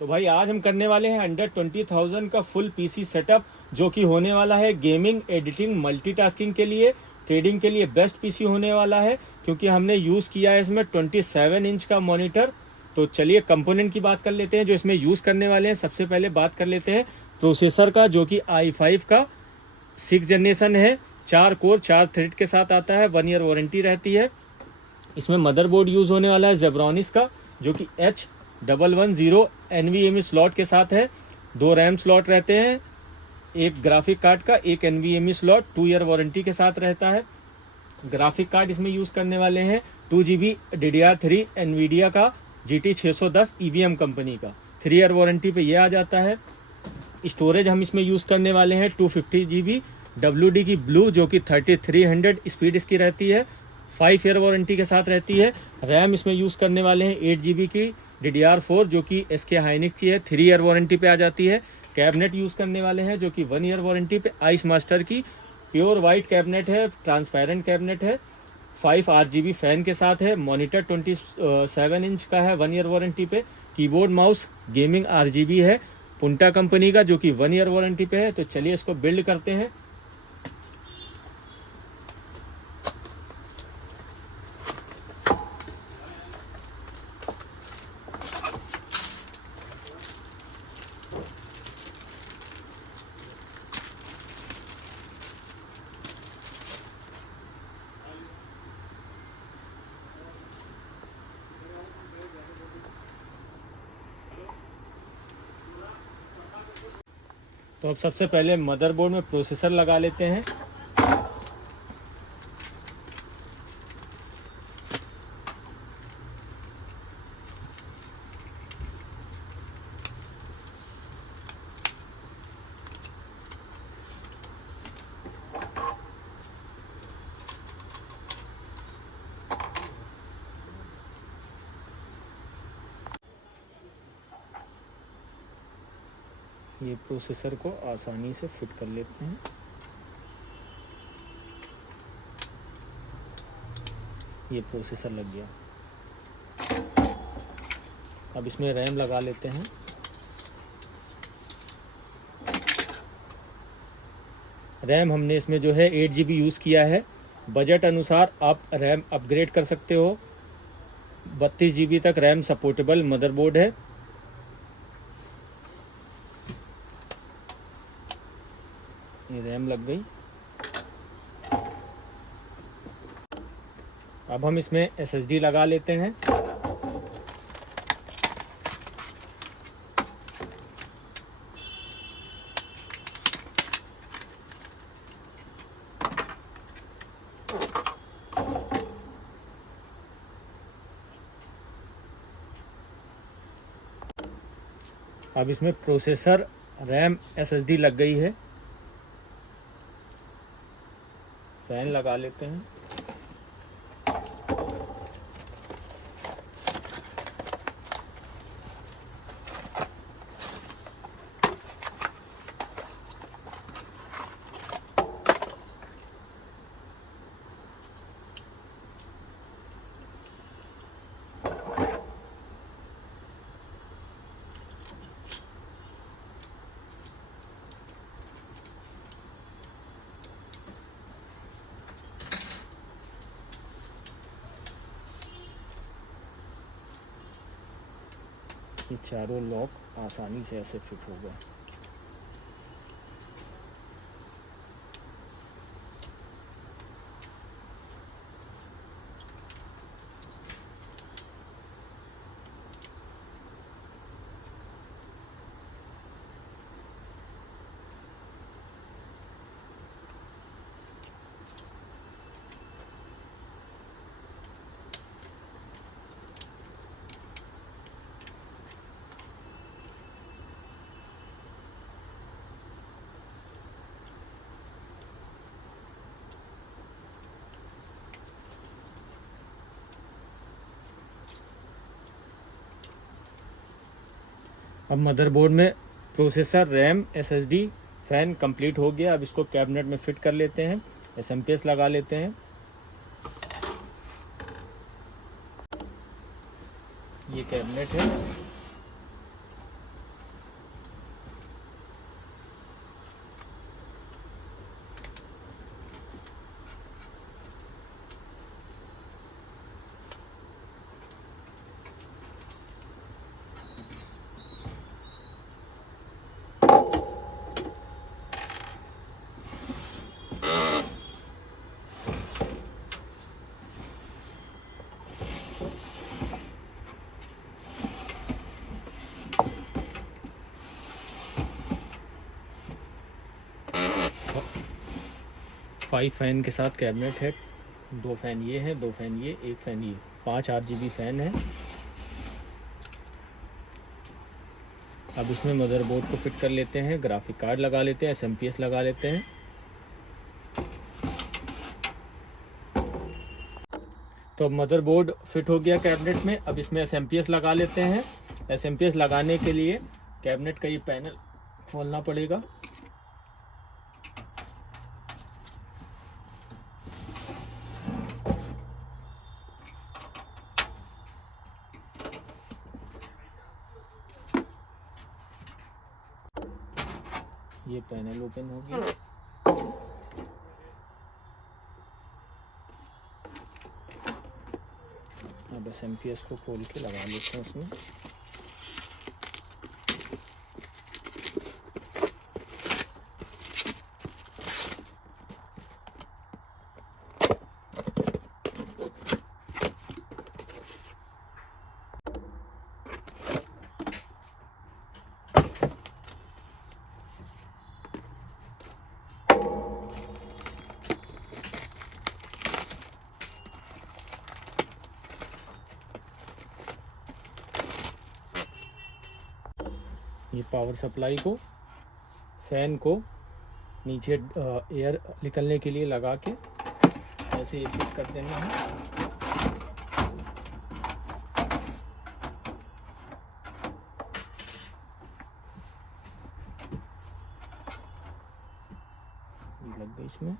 तो भाई आज हम करने वाले हैं अंडर 20,000 का फुल पीसी सेटअप, जो कि होने वाला है गेमिंग, एडिटिंग, मल्टीटास्किंग के लिए, ट्रेडिंग के लिए बेस्ट पीसी होने वाला है, क्योंकि हमने यूज़ किया है इसमें 27 इंच का मॉनिटर। तो चलिए कंपोनेंट की बात कर लेते हैं जो इसमें यूज़ करने वाले हैं। सबसे पहले बात कर लेते हैं प्रोसेसर का, जो कि i5 का 6 जनरेशन है, 4 कोर 4 थ्रेड के साथ आता है, 1 ईयर वारंटी रहती है। इसमें मदरबोर्ड यूज़ होने वाला है जेब्रॉनिक्स का, जो कि H110 NVMe स्लॉट के साथ है। 2 रैम स्लॉट रहते हैं, एक ग्राफिक कार्ड का, एक NVMe स्लॉट, 2 ईयर वारंटी के साथ रहता है। ग्राफिक कार्ड इसमें यूज़ करने वाले हैं 2GB DDR3 NVIDIA का GT 610 EVM कंपनी का, 3 ईयर वारंटी पे ये आ जाता है। स्टोरेज हम इसमें यूज़ करने वाले हैं 250GB WD की ब्लू, जो कि 3300 स्पीड इसकी रहती है, 5 ईयर वारंटी के साथ रहती है। रैम इसमें यूज़ करने वाले हैं 8GB की DDR4, जो कि SK हाइनिक्स की है, 3 ईयर वारंटी पे आ जाती है। कैबिनेट यूज़ करने वाले हैं जो कि 1 ईयर वारंटी पे, आइस मास्टर की प्योर वाइट कैबिनेट है, ट्रांसपेरेंट कैबिनेट है, 5 RGB फैन के साथ है। मॉनिटर 27 इंच का है, 1 ईयर वारंटी पे। कीबोर्ड माउस गेमिंग RGB है, पुंटा कंपनी का, जो कि 1 ईयर वारंटी पे है। तो चलिए इसको बिल्ड करते हैं। तो अब सबसे पहले मदरबोर्ड में प्रोसेसर लगा लेते हैं। ये प्रोसेसर को आसानी से फिट कर लेते हैं। ये प्रोसेसर लग गया। अब इसमें रैम लगा लेते हैं। रैम हमने इसमें जो है 8GB यूज़ किया है। बजट अनुसार आप रैम अपग्रेड कर सकते हो। 32GB तक रैम सपोर्टेबल मदरबोर्ड है। ये रैम लग गई। अब हम इसमें SSD लगा लेते हैं। अब इसमें प्रोसेसर, रैम, SSD लग गई है। फैन लगा लेते हैं। ये चारों लॉक आसानी से ऐसे फिट हो गए। अब मदरबोर्ड में processor, RAM, SSD, fan complete हो गया। अब इसको कैबिनेट में फिट कर लेते हैं। SMP लगा लेते हैं। ये कैबिनेट है। 5 फ़ैन के साथ कैबिनेट है। 2 फ़ैन ये हैं, 2 फ़ैन ये, 1 फ़ैन ये, 5 RGB फ़ैन है। अब इसमें मदरबोर्ड को फिट कर लेते हैं, ग्राफिक कार्ड लगा लेते हैं, SMPS लगा लेते हैं। तो अब मदरबोर्ड फिट हो गया कैबिनेट में। अब इसमें SMPS लगा लेते हैं। SMPS लगाने के लिए कैबिनेट का ये पैनल खोलना पड़ेगा। ये पैनल ओपन हो गया। अब SMPS को खोल के लगा लेते हैं उसमें। ये पावर सप्लाई को, फैन को नीचे एयर निकलने के लिए लगा के ऐसे फिट कर देना है। ये लग गई इसमें।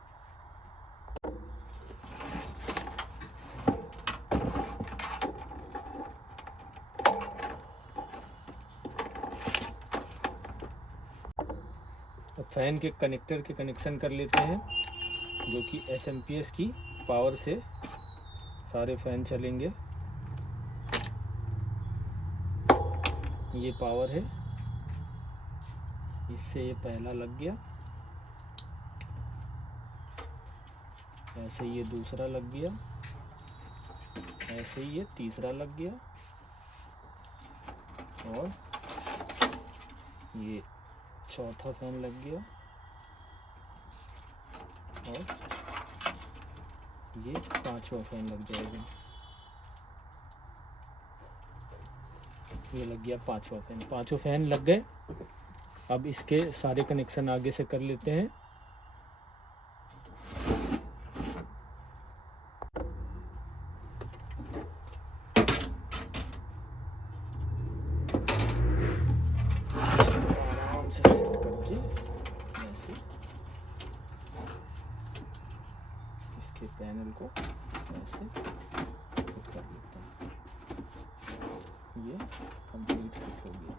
अब फैन के कनेक्टर के कनेक्शन कर लेते हैं, जो कि SMPS की पावर से सारे फैन चलेंगे। ये पावर है, इससे ये पहला लग गया, ऐसे ये दूसरा लग गया, ऐसे ये तीसरा लग गया, और ये चौथा फैन लग गया, और ये 5वां फैन लग जाएगा। ये लग गया 5वां फैन। 5 फैन लग गए। अब इसके सारे कनेक्शन आगे से कर लेते हैं। इसके पैनल को ऐसे फिट कर लेते हैं। ये कंप्लीट फिट हो गया।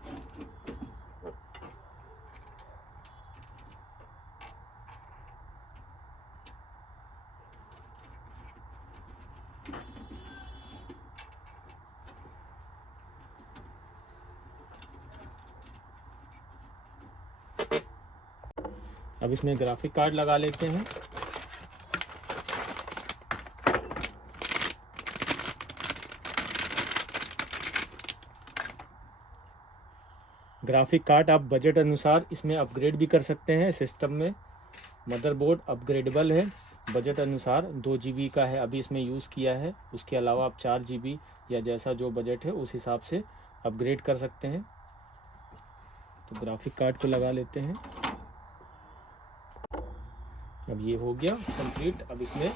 अब इसमें ग्राफिक कार्ड लगा लेते हैं। ग्राफिक कार्ड आप बजट अनुसार इसमें अपग्रेड भी कर सकते हैं सिस्टम में। मदरबोर्ड अपग्रेडेबल है, बजट अनुसार 2 GB का है अभी इसमें यूज़ किया है। उसके अलावा आप 4 GB या जैसा जो बजट है उस हिसाब से अपग्रेड कर सकते हैं। तो ग्राफिक कार्ड को लगा लेते हैं। अब ये हो गया कंप्लीट। अब इसमें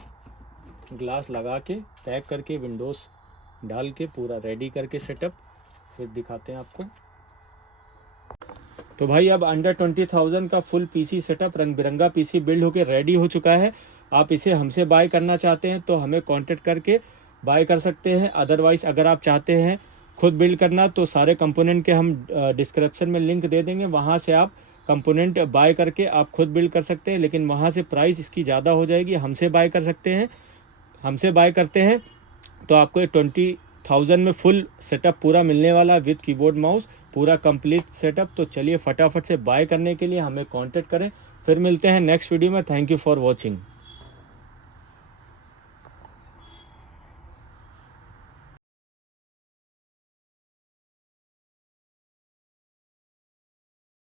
ग्लास लगा के पैक करके विंडोज़ डाल के पूरा रेडी करके सेटअप फिर दिखाते हैं आपको। तो भाई अब अंडर 20,000 का फुल पीसी सेटअप रंग बिरंगा पीसी बिल्ड होके रेडी हो चुका है। आप इसे हमसे बाय करना चाहते हैं तो हमें कांटेक्ट करके बाय कर सकते हैं। अदरवाइज़ अगर आप चाहते हैं खुद बिल्ड करना तो सारे कंपोनेंट के हम डिस्क्रिप्शन में लिंक दे देंगे, वहाँ से आप कंपोनेंट बाय करके आप खुद बिल्ड कर सकते हैं। लेकिन वहाँ से प्राइस इसकी ज़्यादा हो जाएगी। हमसे बाय कर सकते हैं, हमसे बाय करते हैं तो आपको 20,000 में फुल सेटअप पूरा मिलने वाला है विद कीबोर्ड माउस, पूरा कंप्लीट सेटअप। तो चलिए फटाफट से बाय करने के लिए हमें कांटेक्ट करें। फिर मिलते हैं नेक्स्ट वीडियो में। Thank you for watching.